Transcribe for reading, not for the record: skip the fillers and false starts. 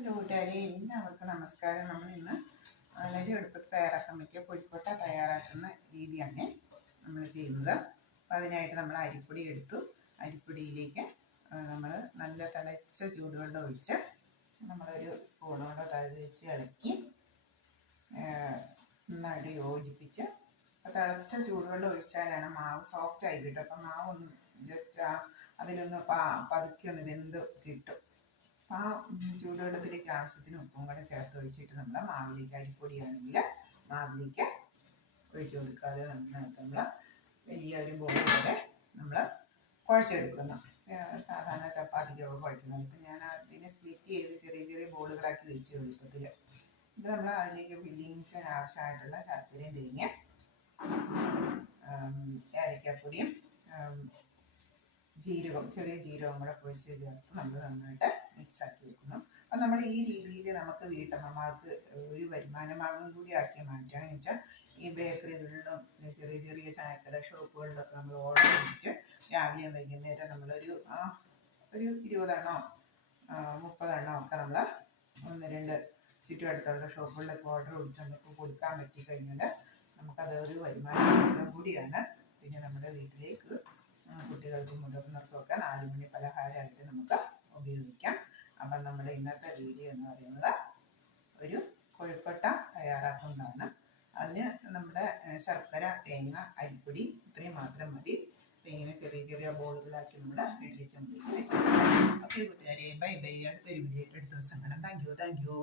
Hello കൂട്ടുകാരെ, എല്ലാവർക്കും നമസ്കാരം. നമ്മൾ ഇന്ന് വളരെ എളുപ്പത്തിൽ തയ്യാറാക്കാൻ പറ്റിയ പൊടിക്കോട്ട തയ്യാറാക്കുന്ന രീതിയാണ് നമ്മൾ ചെയ്യുന്നത്. അപ്പോൾ അതിനായിട്ട് നമ്മൾ അരിപ്പൊടി എടുത്തു. അരിപ്പൊടിയിലേക്ക് നമ്മൾ നല്ല തിളച്ച ചൂടുവെള്ളം ഒഴിച്ച് നമ്മളൊരു സ്പൂണോടെ തളിച്ച് ഇളക്കി നന്നായിട്ട് യോജിപ്പിച്ച് തിളച്ച ചൂടുവെള്ളം ഒഴിച്ചാലാണ് മാവ് സോഫ്റ്റ് ആയി കിട്ടും. അപ്പം മാവ് ഒന്ന് ജസ്റ്റ് അതിലൊന്ന് പതുക്കി ഒന്ന് വെന്ത് കിട്ടും. ആ ചൂടുവെള്ളത്തിലേക്ക് ആവശ്യത്തിന് ഉപ്പും കൂടെ ചേർത്ത് ഒഴിച്ചിട്ട് നമ്മൾ മാവിലേക്ക്, അരിപ്പൊടിയാണെങ്കിൽ മാവിലേക്ക് ഒഴിച്ചു കൊടുക്കാതെ നമ്മൾ വലിയൊരു ബോൾ പോലെ നമ്മൾ കുഴച്ചെടുക്കുന്നു. സാധാരണ ചപ്പാത്തിക്കൊക്കെ കുഴക്കുന്നത്. ഇപ്പം ഞാൻ അതിനെ സ്പ്ലിറ്റ് ചെയ്ത് ചെറിയ ചെറിയ ബോളുകളാക്കി വെച്ച് എളുപ്പത്തിൽ. ഇത് നമ്മൾ അതിലേക്ക് ഫില്ലിങ്സിന് ആവശ്യമായിട്ടുള്ള ശർക്കരയും തേങ്ങ, ഏലക്കപ്പൊടിയും ജീരകം, ചെറിയ ജീരകം കൂടെ പൊടിച്ച് ചേർത്ത് നമ്മൾ നന്നായിട്ട് മിക്സാക്കി വെക്കുന്നു. അപ്പം നമ്മൾ ഈ രീതിയിൽ നമുക്ക് വീട്ടമ്മമാർക്ക് ഒരു വരുമാന മാർഗം കൂടി ആക്കി മാറ്റുക. എന്ന് വെച്ചാൽ ഈ ബേക്കറികളിലും ചെറിയ ചെറിയ ചായക്കട ഷോപ്പുകളിലൊക്കെ നമ്മൾ ഓർഡർ പിടിച്ച് രാവിലെയും വൈകുന്നേരം നമ്മളൊരു 20 എണ്ണോ 30 എണ്ണോ ഒക്കെ നമ്മൾ 1-2 ചുറ്റുവട്ടത്തുള്ള ഷോപ്പുകളിലൊക്കെ ഓർഡർ പിടിച്ച് നമുക്ക് കൊടുക്കാൻ പറ്റി കഴിഞ്ഞാൽ നമുക്കത് ഒരു വരുമാന മാർഗം കൂടിയാണ്. പിന്നെ നമ്മുടെ വീട്ടിലേക്ക് കുട്ടികൾക്കും മുതിർന്നവർക്കും ഒക്കെ 4 മണി പലഹാരമായിട്ട് നമുക്ക് ഉപയോഗിക്കാം. അപ്പം നമ്മുടെ ഇന്നത്തെ വീഡിയോ എന്ന് പറയുന്നത് ഒരു കൊഴുക്കട്ട തയ്യാറാക്കുന്നതാണ്. അതിന് നമ്മുടെ ശർക്കര, തേങ്ങ, അരിപ്പൊടി ഇത്രയും മാത്രം മതി. ഇങ്ങനെ ചെറിയ ചെറിയ ബോളുകളാക്കി നമ്മൾ ഇഡ്ഡലി ചെമ്പിലേക്ക് വെച്ചിട്ടുണ്ട്. ഓക്കെ കൂട്ടുകാരെ, ബൈ ബൈ. അടുത്തൊരു വീഡിയോ അടുത്ത ദിവസം കാണാം. Thank you.